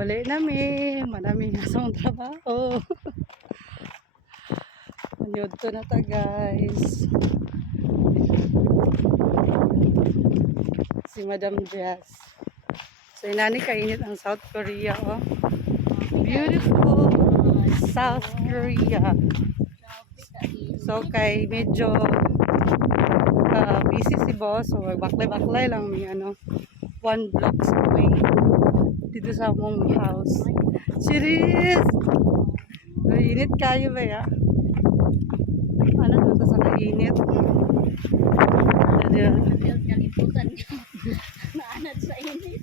Uli namin, maraming asong trabaho. Manyod to na ta guys. Si Madam Jazz. So inani kainit ang South Korea, oh. Beautiful South Korea. So kay medyo busy si boss. So baklay-baklay lang may 1 blocks away dito sa mong house. Serious! Init kayo ba ya? Ano naman ito sa kainit? Kaliputan ka. Naanad sa init.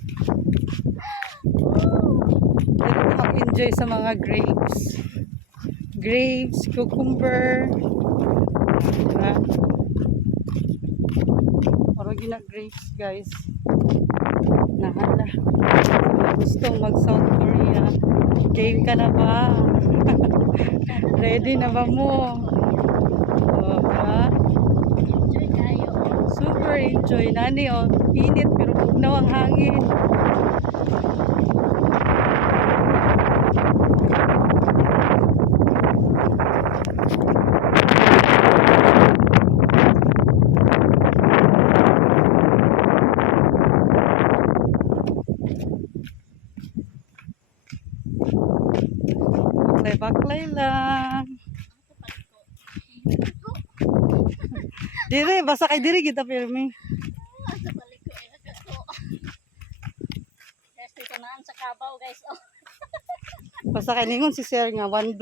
Pwede ko mag-enjoy sa mga grapes. Grapes, cucumber. Diba? Parang gina grapes guys. Nahala. Gustong mag South Korea. Game ka na ba? Ready na ba mo? Oh, diba? Enjoy kayo. Super enjoy. Nani oh, init pero bugnaw ang hangin. Baklay lang. Dire, basa kay dire kita pirmi. Sa balik ko eh. Nakato. Guys, dito naan sa Kabaw guys. Oh. Basta kay ningon si Sir nga 1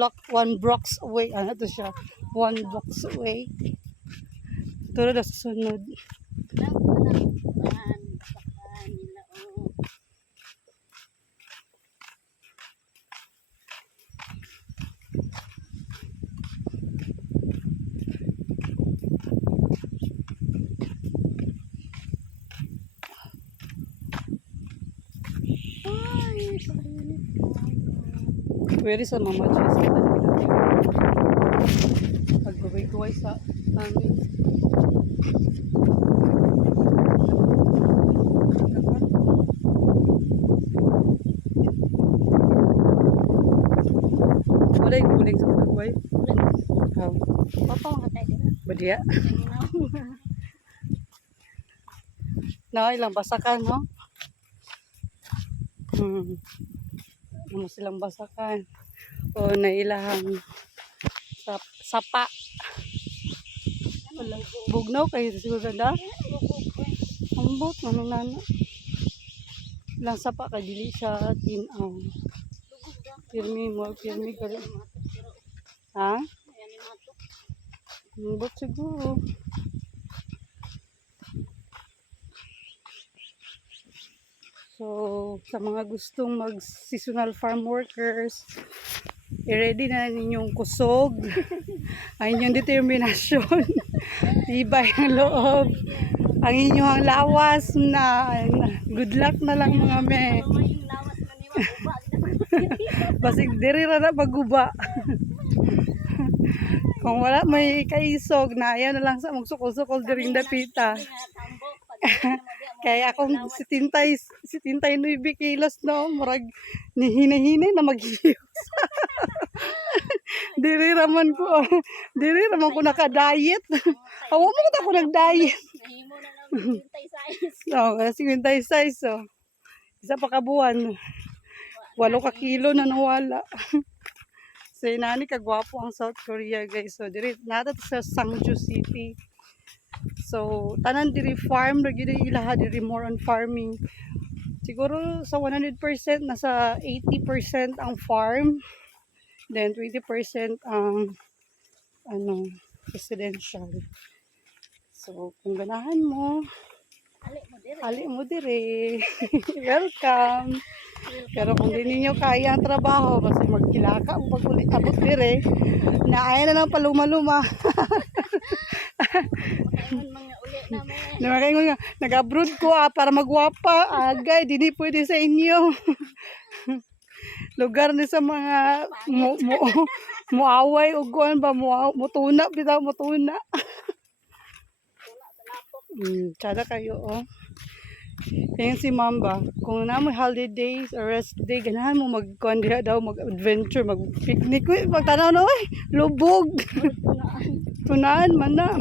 blocks away. Ano to siya? 1 blocks away. Turo na sa sunod. Bakbakan nila oh. Pwede sa Mama Jess. Pagbuhay-buhay sa amin. Wala yung kuling sa pagbuhay. How? Papa mga tayo din. Badia? Na ilang basakan, no? Ano silang basakan? O nailahang sapa. Wala. Bugnaw kayo siguro ganda. Ambot, manunana. Ilang sapa ka, dili siya tinaw. Pirmi mo, pirmi ka rin. Ha? Ambot siguro. So, sa mga gustong mag-seasonal farm workers, i-ready na ninyong kusog. Ang inyong determinasyon. Tibay ang loob. Ang inyong lawas na. Good luck na lang mga me. Basig diri ra na maguba. Kung wala may kaisog na, ayaw na lang sa magsukol-sukol diring dapita. Kaya akong 79 kilos no, murag ni hinay-hinay na maghiyos. Diri raman ko naka-diet. Awa mo ko nag-diet. Nahimo na ng 56. No, 56 so. Isa pa ka buwan. 8 ka kilo na nawala. So inani kagwapo ang South Korea guys. So diri nata sa Sangju City. So tanan diri farm diri ilaha diri more on farming. Siguro sa 100% nasa 80% ang farm. Then 20% ang residential. So kung ganahan mo, ali mo dire. Welcome. Pero kung di ninyo kaya ang trabaho, kasi magkilaka o pag-ulit abot dire, naaya na lang paluma-luma. Ayun mga uli Hindi namin. Nakaingon nga, nag-abroad ko para magwapa. Agay, dili pwede sa inyo. Lugar ni sa mga muaway o kuan ba, mutuna, bitaw mutuna. Tsada kayo, oh. Kaya si ma'am ba, kung naman holidays or rest day, ganahan mo mag-kuan diha daw, mag-adventure, mag-picnic. Uy, pagtanaw na, uy, lubog. Tunaan man na.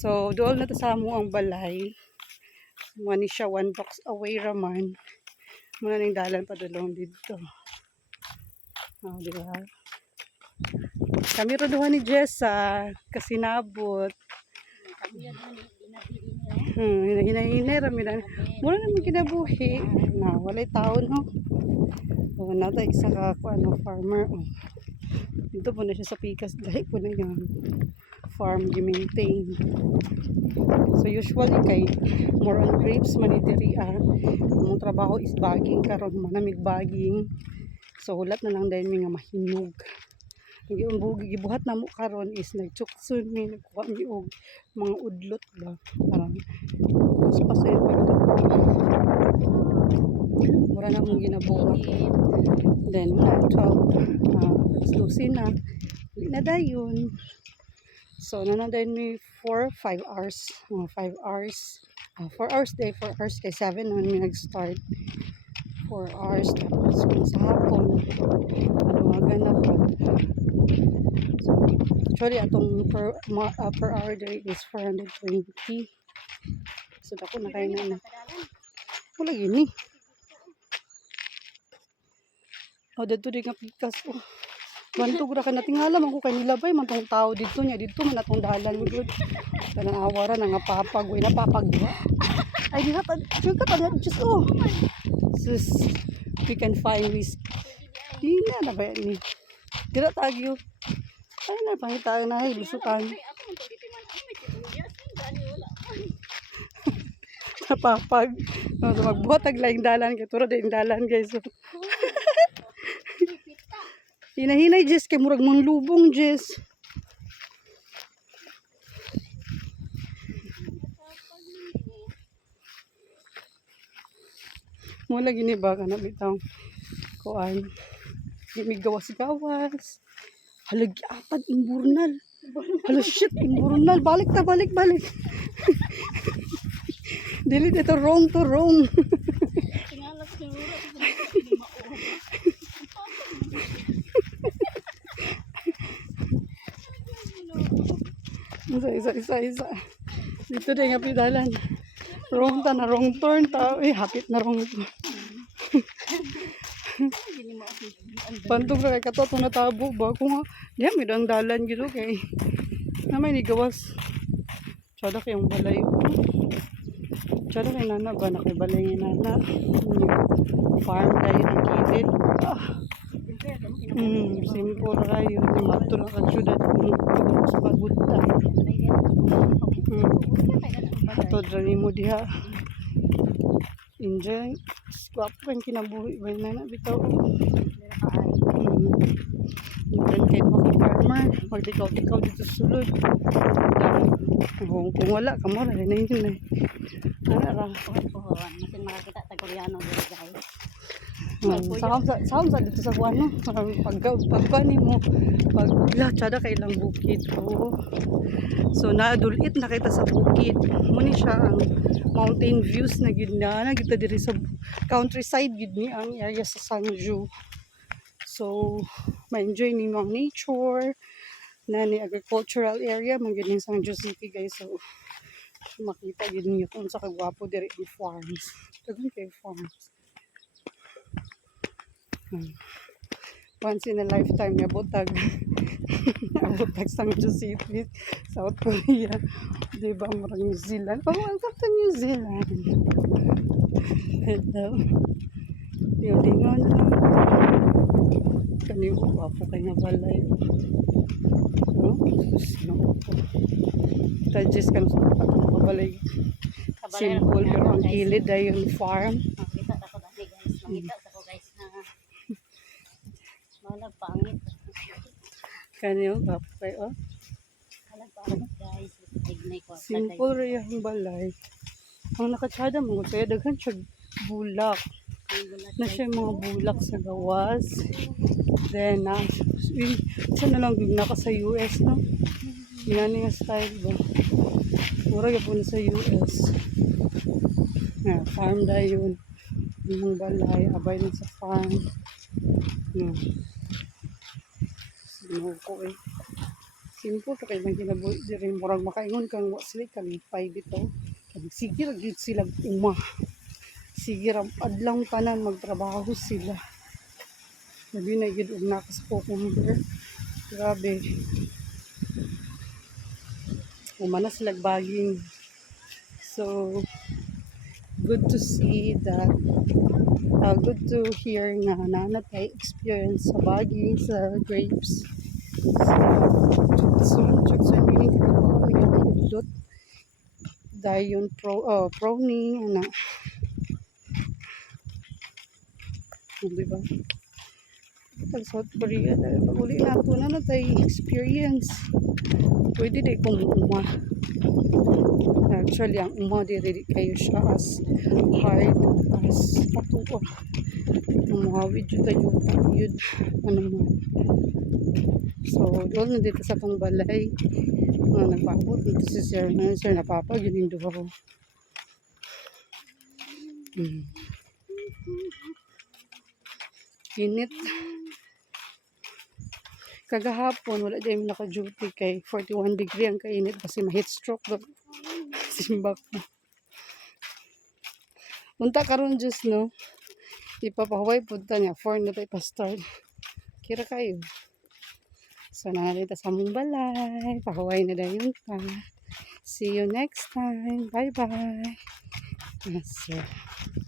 So, doon na to sa amo ang balay. Mani siya 1 box away raman. Muna ning dalan pa dulong dito. Oh, di ba? Kami ro duha ni Jessa kasi nabot. Kami yan ang dinabili Hinahinay rami na. Mura naman kinabuhi. Na, walay tao, no? O, nata isa ka ano, farmer. Oh. Dito po na siya sa pikas. Dahil po na yan. Farm, gi-maintain. So, usually kay more on grapes, manitiri. Ang trabaho is bagging karon manamig bagging. So, hulat na lang dahil mga mahinog. Yung gibuhat na mo karon is nagchuksun mi nagkuha mi og mga udlot ba parang mas pasoy pa ito. Mura na mong ginabuhat. Then wala 12 na na dayon. So na dayon mi 4-5 hours 5 hours 4 hours day 4 hours kay 7 naman mi nag-start 4 hours tapos kung sa hapon aluwagan na po. So, actually, atong per hour there is 420. So, dako na kayo na. Wala yun eh. O, dito din nga pikas. Oh. Bantog ra ka natingala. Man ko kay nilabay. Man tong tao dito niya. Dito man atong dalan mo good. Kanang awara na nga papag. Uy, napapag diba? Ay, di hapag. Sure ka pa. Diyos, oh. Sus, we can find whiskey. Di na ba yan eh. Dira tagyo. Ay na, pangitayo na, lusutan. Napapag. So, magbuhat aglaing dalan. Kaya turo din dalan, guys. So. Hinahinay, Jess. Kaya murag mong lubong, Jess. Mula giniba ka na bitang kuan. May gawas-gawas. Halagi apad imburnal. Hala shit imburnal. Balik. Dili dito wrong to wrong. Tingalak siguro. Isa. Dito din nga pidalan. Wrong ta na wrong turn ta. Hapit na wrong. Bantog ra kay kato itong natabo ba? Kung nga, diyan may dalan gito kay na may nigawas. Tsada kayong balay. Tsada kay nana ba? Nakay balay ni nana. Farm tayo ng kilid. Simple kayo. Mato na kasyudad. Sa pagbuta. Ato dali mo diha. Enjoy. Swapo kang kinabuhi ba na bitaw. Then kahit farmer, magdikaw dito sa sulod. Kung wala ka mo rin na yun eh. Ano ra? Masin makakita sa Koreano dito guys. Saan sa dito sa buwan no? Pagpani mo, tsada kay ilang bukid. So nadulit na kita sa bukid. Muni siya ang mountain views na gyud na kita diri sa countryside gyud ni ang area sa Sangju. So ma-enjoy ni mga nature na ni agricultural area man gyud ning Sangju City guys. So makita gyud niyo kung sa kagwapo diri ang farms. Dagan kay farms. Once in a lifetime nga butag. Butag Sangju City, South Korea. Diba murag New Zealand? Oh, welcome to New Zealand. Hello. Lingon na lang. Kaniyo wapo kay nga balay. No? No. Tajis kan sa balay. Simple pero ang kilid ay yung farm. Makita ako dali guys. Makita ako guys na malag pangit. Kaniyo wapo kay oh. Malag pangit. Guys, ignay ko. Simple ra yung balay. Ang nakatsada mo, kaya daghan siya bulak. Na siya yung mga bulak sa gawas. Then, isa na lang yung naka sa US, no? Yan yung style ba? Mura yung po na sa US. Farm da yun. Yung balay, abay na sa farm. Sinuko eh. Simple ka kayo lang kinabuhi. Di rin murag makaingon kang wasli kami 5 ito. Sige lang yun sila sige lang adlang tanan magtrabaho sila. Sabi na yun nakas cucumber. Grabe. Umana sila baging. So, good to see that. Good to hear na nanatay experience sa baging, sa grapes. So, Jackson meaning ko yung udlot. Dahil yung pruning, diba? Pag South Korea, pag uli na ito na tayo experience. Pwede din kung uma. Actually, ang uma di kayo siya as hard as ato. Umuhawid yun tayo yun. Ano man. So, doon na dito sa itong balay. Nagpapot dito si Sir. Sir, napapag yun yung duha ko. Init. Kagahapon, wala din naka-duty kay 41 degree ang kainit kasi ma-heat stroke daw. Simbak na. Unta karon just no. Ipapahuway punta niya. 4 na tayo pa-start. Kira kayo. So, nangalita sa mong balay. Pahuway na dayon pa. See you next time. Bye-bye. Yes, sir.